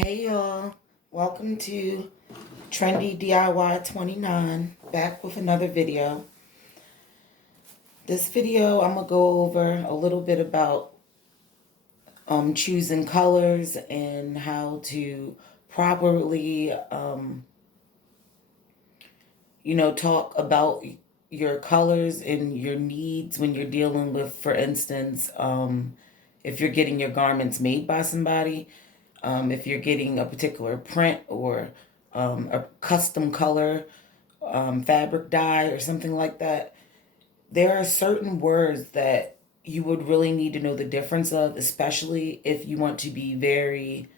Hey y'all, welcome to Trendy DIY 29, back with another video. This video I'm gonna go over a little bit about choosing colors and how to properly talk about your colors and your needs when you're dealing with, for instance, if you're getting your garments made by somebody, if you're getting a particular print or a custom color, fabric dye or something like that. There are certain words that you would really need to know the difference of, especially if you want to be very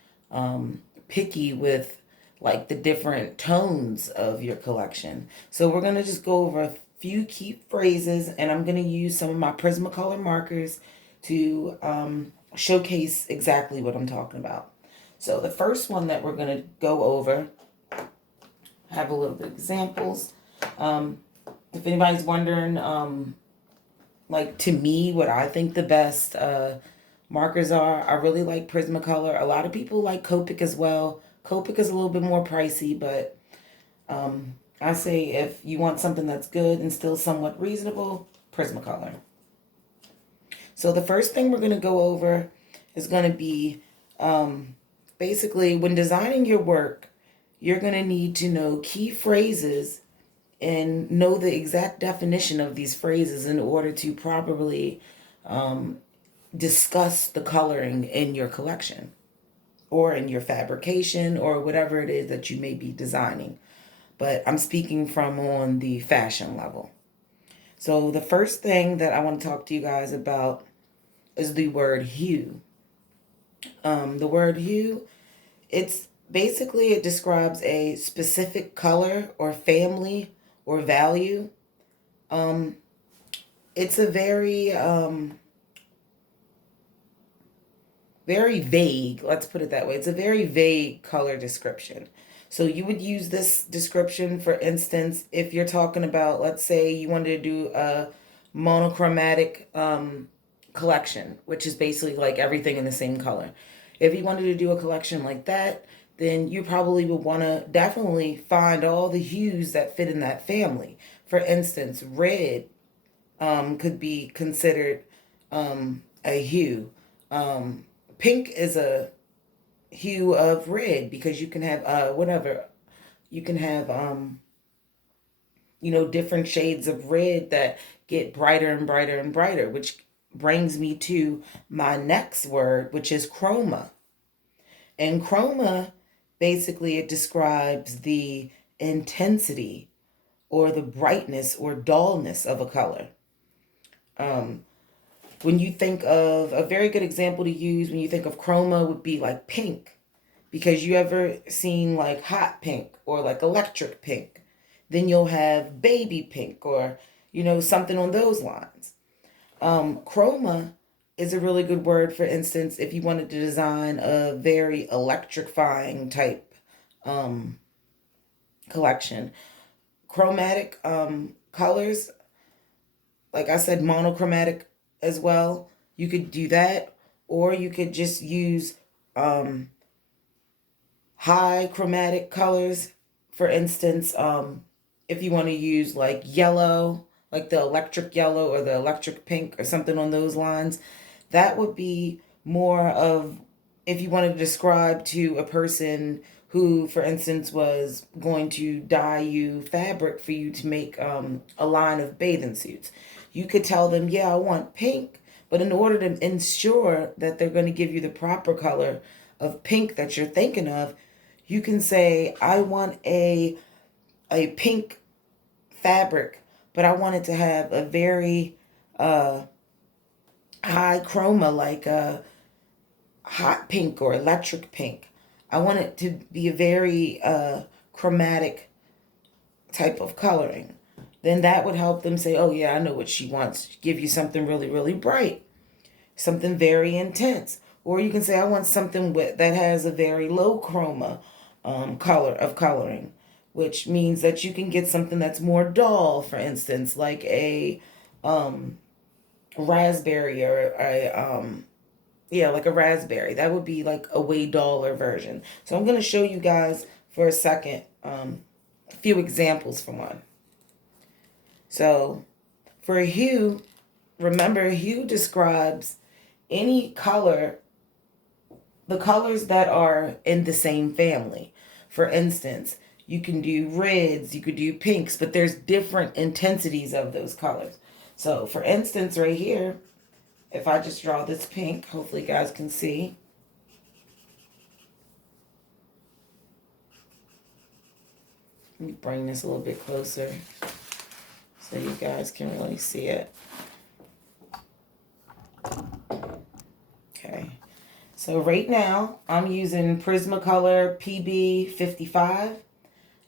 picky with like the different tones of your collection. So we're going to just go over a few key phrases, and I'm going to use some of my prismacolor markers to showcase exactly what I'm talking about. So the first one that we're going to go over, have a little bit of examples. If anybody's wondering, like to me, what I think the best markers are, I really like Prismacolor. A lot of people like Copic as well. Copic is a little bit more pricey, but I say if you want something that's good and still somewhat reasonable, Prismacolor. So the first thing we're going to go over is going to be basically when designing your work, you're going to need to know key phrases and know the exact definition of these phrases in order to properly discuss the coloring in your collection or in your fabrication or whatever it is that you may be designing. But I'm speaking from on the fashion level. So the first thing that I want to talk to you guys about is the word hue. The word hue, it's basically, it describes a specific color or family or value. It's a very vague, let's put it that way. It's a very vague color description. So you would use this description, for instance, if you're talking about, let's say you wanted to do a monochromatic collection, which is basically like everything in the same color. If you wanted to do a collection like that, then you probably would want to definitely find all the hues that fit in that family. For instance, red could be considered a hue. Pink is a hue of red because you can have whatever. You can have different shades of red that get brighter and brighter and brighter, which brings me to my next word, which is chroma. And chroma, basically, it describes the intensity or the brightness or dullness of a color. When you think of a very good example to use, when you think of chroma, would be like pink, because you ever seen like hot pink or like electric pink, then you'll have baby pink or something on those lines. Chroma is a really good word, for instance, if you wanted to design a very electrifying type collection. Chromatic colors, like I said, monochromatic as well. You could do that, or you could just use high chromatic colors. For instance, if you want to use like yellow, like the electric yellow or the electric pink or something on those lines, that would be more of if you wanted to describe to a person who, for instance, was going to dye you fabric for you to make a line of bathing suits. You could tell them, yeah, I want pink, but in order to ensure that they're going to give you the proper color of pink that you're thinking of, you can say, I want a pink fabric, but I want it to have a very high chroma, like a hot pink or electric pink. I want it to be a very chromatic type of coloring. Then that would help them say, oh yeah, I know what she wants. Give you something really, really bright, something very intense. Or you can say, I want something that has a very low chroma color of coloring, which means that you can get something that's more dull, for instance, like a raspberry or a Yeah, like a raspberry. That would be like a way duller version. So I'm going to show you guys for a second a few examples for one. So for a hue, remember hue describes any color, the colors that are in the same family. For instance, you can do reds, you could do pinks, but there's different intensities of those colors. So for instance, right here, if I just draw this pink, hopefully you guys can see. Let me bring this a little bit closer so you guys can really see it. Okay. So right now, I'm using Prismacolor PB55,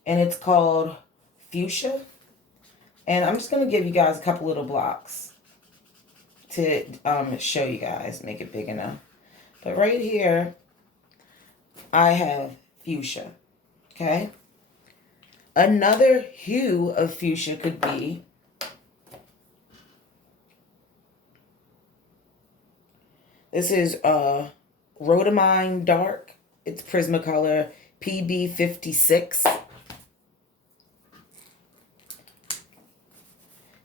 and it's called Fuchsia. And I'm just going to give you guys a couple little blocks to show you guys, make it big enough. But right here, I have Fuchsia, okay? Another hue of fuchsia could be this is Rhodamine Dark. It's Prismacolor PB56.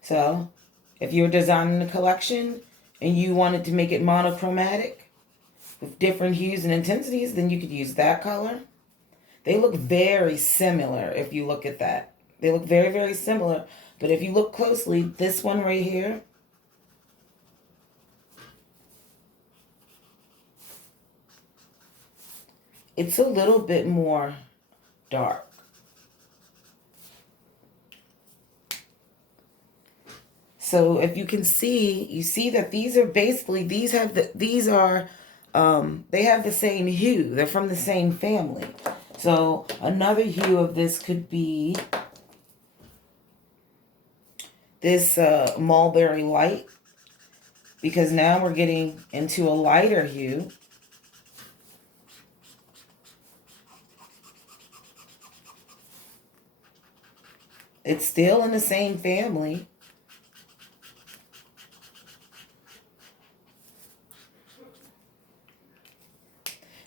So, if you're designing a collection and you wanted to make it monochromatic with different hues and intensities, then you could use that color. They look very similar if you look at that. They look very, very similar. But if you look closely, this one right here, it's a little bit more dark. So if you can see, you see that these are basically, they have the same hue. They're from the same family. So another hue of this could be this mulberry light, because now we're getting into a lighter hue. It's still in the same family.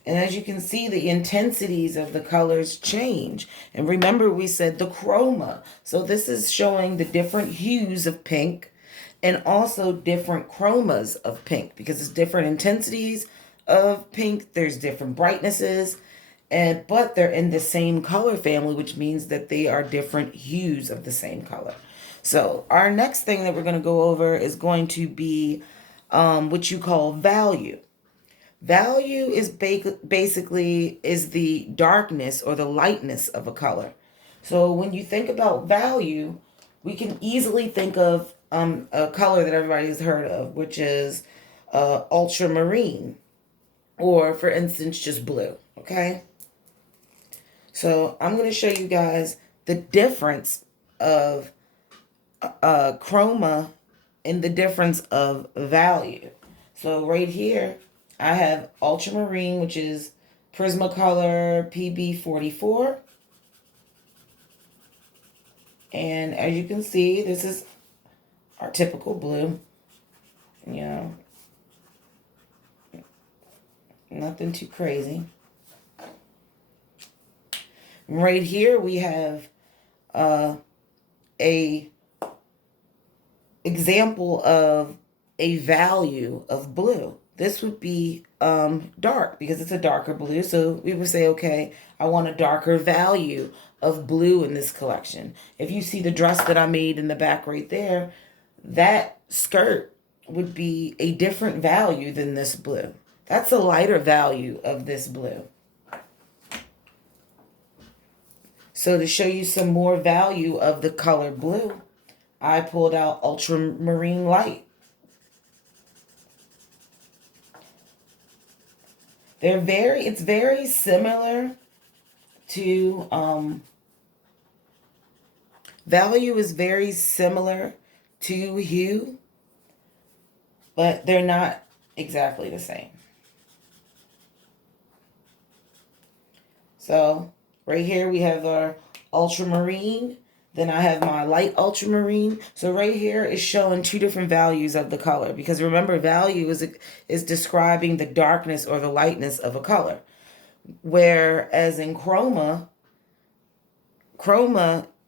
And as you can see, the intensities of the colors change. And remember, we said the chroma. So this is showing the different hues of pink and also different chromas of pink, because it's different intensities of pink. There's different brightnesses, but they're in the same color family, which means that they are different hues of the same color. So our next thing that we're going to go over is going to be what you call value. Value is basically is the darkness or the lightness of a color. So when you think about value, we can easily think of a color that everybody's heard of, which is ultramarine, or for instance, just blue. Okay. So I'm going to show you guys the difference of chroma and the difference of value. So right here, I have ultramarine, which is Prismacolor PB44. And as you can see, this is our typical blue. You know, nothing too crazy. Right here we have a example of a value of blue. This would be dark, because it's a darker blue. So we would say, okay, I want a darker value of blue in this collection. If you see the dress that I made in the back right there, that skirt would be a different value than this blue. That's a lighter value of this blue. So to show you some more value of the color blue, I pulled out ultramarine light. It's very similar to, value is very similar to hue, but they're not exactly the same. So right here we have our ultramarine, Then I have my light ultramarine. So right here is showing two different values of the color, because remember, value is describing the darkness or the lightness of a color. Whereas in chroma,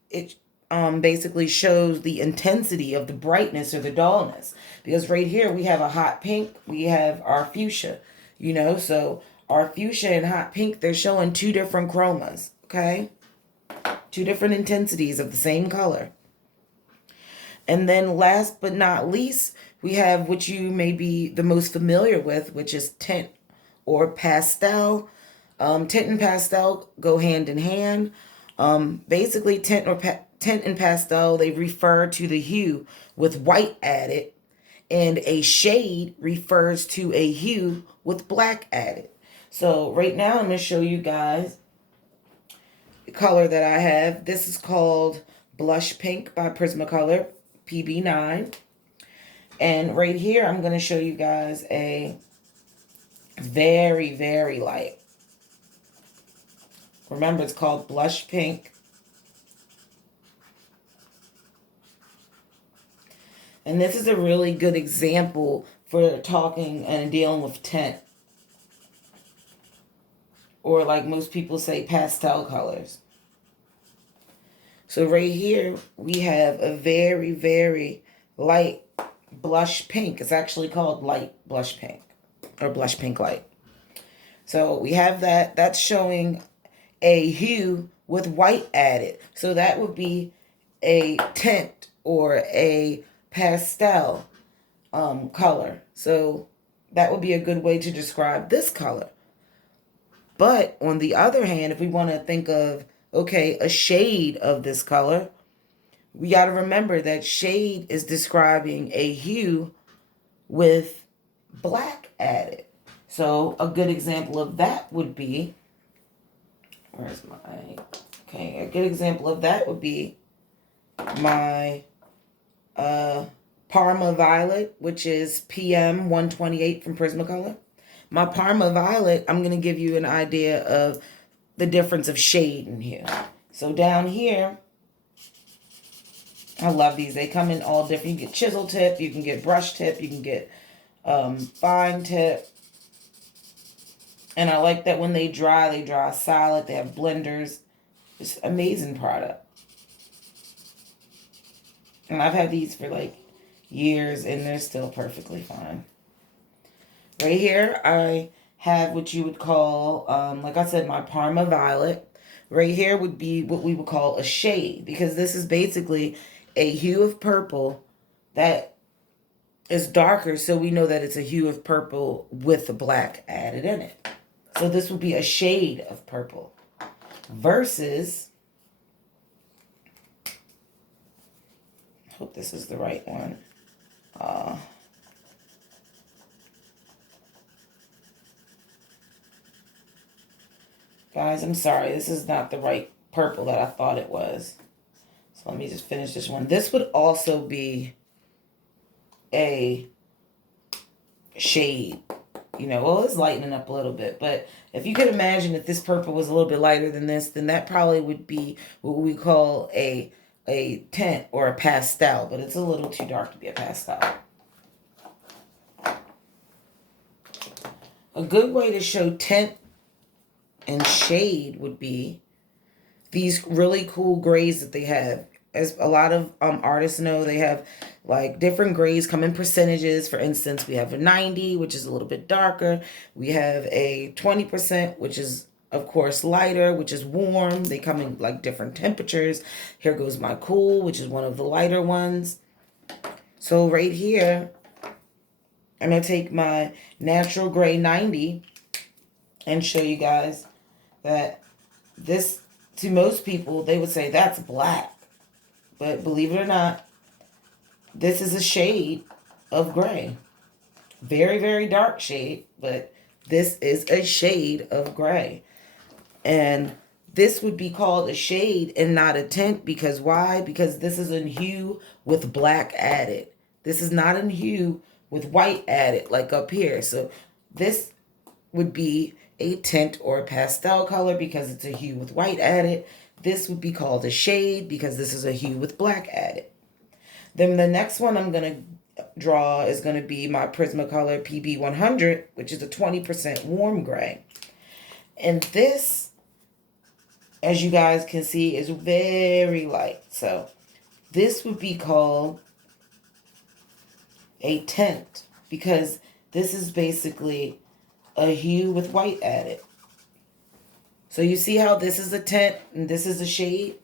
it basically shows the intensity of the brightness or the dullness. Because right here we have a hot pink, we have our fuchsia, so our fuchsia and hot pink, they're showing two different chromas, okay? Two different intensities of the same color. And then last but not least, we have what you may be the most familiar with, which is tint or pastel. Tint and pastel go hand in hand. Basically, tint and pastel, they refer to the hue with white added, and a shade refers to a hue with black added. So right now, I'm going to show you guys the color that I have. This is called Blush Pink by Prismacolor PB9. And right here, I'm going to show you guys a very, very light. Remember, it's called Blush Pink. And this is a really good example for talking and dealing with tint. Or like most people say, pastel colors. So right here, we have a very, very light blush pink. It's actually called light blush pink, or blush pink light. So we have that. That's showing a hue with white added. So that would be a tint or a pastel color. So that would be a good way to describe this color. But on the other hand, if we want to think of, okay, a shade of this color, we got to remember that shade is describing a hue with black added. So a good example of that would be, a good example of that would be my Parma Violet, which is PM 128 from Prismacolor. My Parma Violet, I'm going to give you an idea of the difference of shade in here. So down here, I love these. They come in all different. You get chisel tip, you can get brush tip, you can get fine tip. And I like that when they dry solid. They have blenders. It's an amazing product. And I've had these for like years and they're still perfectly fine. Right here, I have what you would call, like I said, my Parma Violet. Right here would be what we would call a shade, because this is basically a hue of purple that is darker, so we know that it's a hue of purple with the black added in it. So this would be a shade of purple. Versus, I hope this is the right one. Guys, I'm sorry. This is not the right purple that I thought it was. So let me just finish this one. This would also be a shade. Well, it's lightening up a little bit. But if you could imagine if this purple was a little bit lighter than this, then that probably would be what we call a tint or a pastel. But it's a little too dark to be a pastel. A good way to show tint and shade would be these really cool grays that they have. As a lot of artists know, they have like different grays come in percentages. For instance, we have a 90, which is a little bit darker. We have a 20%, which is of course lighter, which is warm. They come in like different temperatures. Here goes my cool, which is one of the lighter ones. So right here, I'm going to take my natural gray 90 and show you guys that this, to most people, they would say that's black. But believe it or not, this is a shade of gray. Very, very dark shade, but this is a shade of gray. And this would be called a shade and not a tint, because why? Because this is a hue with black added. This is not a hue with white added like up here. So this would be a tint or a pastel color because it's a hue with white added. this would be called a shade because this is a hue with black added. Then the next one I'm going to draw is going to be my Prismacolor PB100, which is a 20% warm gray. And this, as you guys can see, is very light. So this would be called a tint because this is basically a hue with white added. So you see how this is a tint and this is a shade?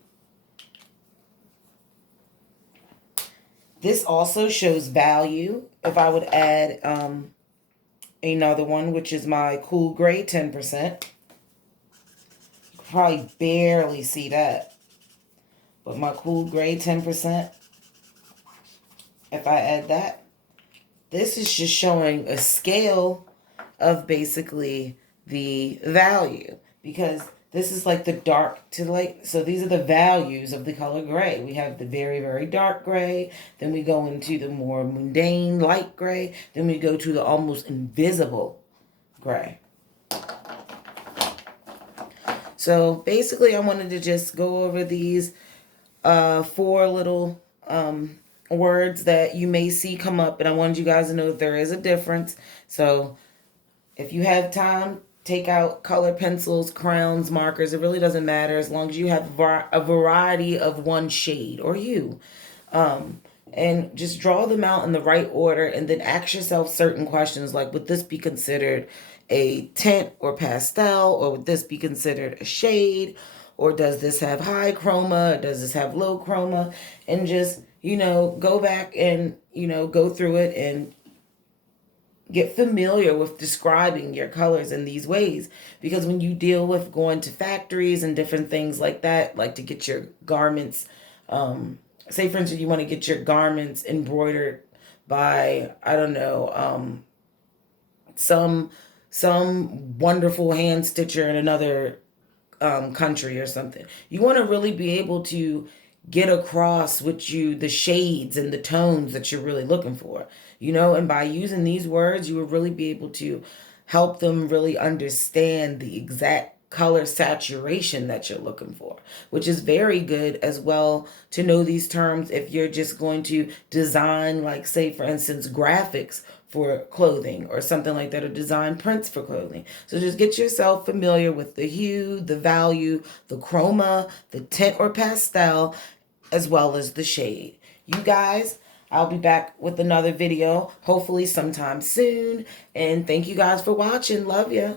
This also shows value. If I would add another one, which is my cool gray 10%. You can probably barely see that. But my cool gray 10%, if I add that, this is just showing a scale of basically the value. Because this is like the dark to light. So these are the values of the color gray. We have the very, very dark gray. Then we go into the more mundane light gray. Then we go to the almost invisible gray. So basically I wanted to just go over these 4 little words that you may see come up. And I wanted you guys to know that there is a difference. So if you have time, take out color pencils, crayons, markers. It really doesn't matter as long as you have a variety of one shade or hue. And just draw them out in the right order and then ask yourself certain questions like, would this be considered a tint or pastel, or would this be considered a shade, or does this have high chroma, or does this have low chroma? And just, go back and, go through it and get familiar with describing your colors in these ways. Because when you deal with going to factories and different things like that, like to get your garments, say for instance, you want to get your garments embroidered by, I don't know, some wonderful hand stitcher in another country or something. You want to really be able to get across with you the shades and the tones that you're really looking for, and by using these words, you will really be able to help them really understand the exact color saturation that you're looking for, which is very good as well to know these terms if you're just going to design, like say for instance, graphics for clothing or something like that, or design prints for clothing. So just get yourself familiar with the hue, the value, the chroma, the tint or pastel, as well as the shade. You guys, I'll be back with another video, hopefully sometime soon. And thank you guys for watching. Love ya.